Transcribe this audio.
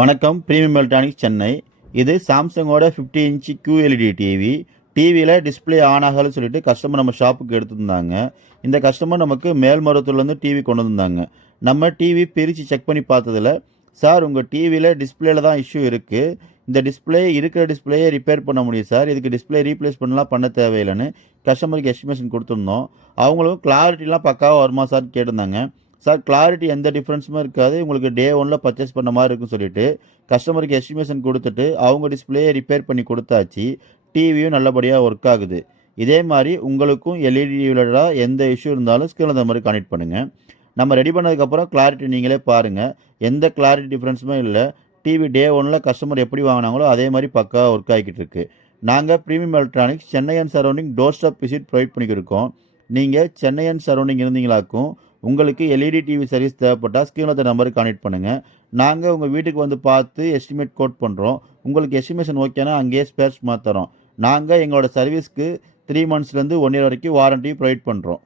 வணக்கம். Premium electronics Chennai. இது சாம்சங்கோட 50 inch QLED TV. டிவியில் டிஸ்பிளே ஆன் ஆகலன்னு சொல்லிட்டு கஸ்டமர் நம்ம ஷாப்புக்கு எடுத்துருந்தாங்க. இந்த கஸ்டமர் நமக்கு மேல்மருவத்தூர்லேருந்து டிவி கொண்டு வந்தாங்க. நம்ம டிவி பிரித்து செக் பண்ணி பார்த்ததில், சார் உங்கள் டிவியில் டிஸ்பிளேல தான் இஷ்யூ இருக்குது. இந்த டிஸ்பிளே இருக்கிற டிஸ்பிளேயே ரிப்பேர் பண்ண முடியும் சார். இதுக்கு டிஸ்பிளே ரீப்ளேஸ் பண்ண தேவையில்லைன்னு கஸ்டமருக்கு எஸ்டிமேஷன் கொடுத்துருந்தோம். அவங்களும் கிளாரிட்டிலாம் பக்காவாக வருமா சார் கேட்டிருந்தாங்க. சார் கிளாரிட்டி எந்த டிஃப்ரென்ஸுமே இருக்காது. உங்களுக்கு டே 1ல் பர்ச்சேஸ் பண்ண மாதிரி இருக்குன்னு சொல்லிட்டு கஸ்டமருக்கு எஸ்டிமேஷன் கொடுத்துட்டு அவங்க டிஸ்பிளேயை ரிப்பேர் பண்ணி கொடுத்தாச்சு. டிவியும் நல்லபடியாக ஒர்க் ஆகுது. இதே மாதிரி உங்களுக்கும் எல்இடி ரிலேட்டடாக எந்த இஷ்யூ இருந்தாலும் ஸ்கிரீனில் இந்த மாதிரி கனெக்ட் பண்ணுங்கள். நம்ம ரெடி பண்ணதுக்கப்புறம் கிளாரிட்டி நீங்களே பாருங்கள். எந்த கிளாரிட்டி டிஃப்ரென்ஸுமே இல்லை. டிவி டே 1ல் கஸ்டமர் எப்படி வாங்கினாங்களோ அதே மாதிரி பக்காவாக ஒர்க் ஆகிக்கிட்டு இருக்கு. நாங்கள் premium electronics Chennai and surrounding doorstep visit provide பண்ணிக்கிருக்கோம். நீங்கள் சென்னை அண்ட் சரௌண்டிங் இருந்தீங்களாக்கும் உங்களுக்கு எல்இடி டிவி சர்வீஸ் தேவைப்பட்டால் ஸ்க்ரீனில் நம்பருக்கு கான்டெக்ட் பண்ணுங்கள். நாங்கள் உங்கள் வீட்டுக்கு வந்து பார்த்து எஸ்டிமேட் கோட் பண்ணுறோம். உங்களுக்கு எஸ்டிமேஷன் ஓகேனா அங்கேயே ஸ்பேர்ஸ் மாற்றுறோம். நாங்கள் எங்களோட சர்வீஸ்க்கு 3 மந்த்ஸ்லேருந்து 1 இயர் வரைக்கும் வாரண்ட்டி ப்ரொவைட் பண்ணுறோம்.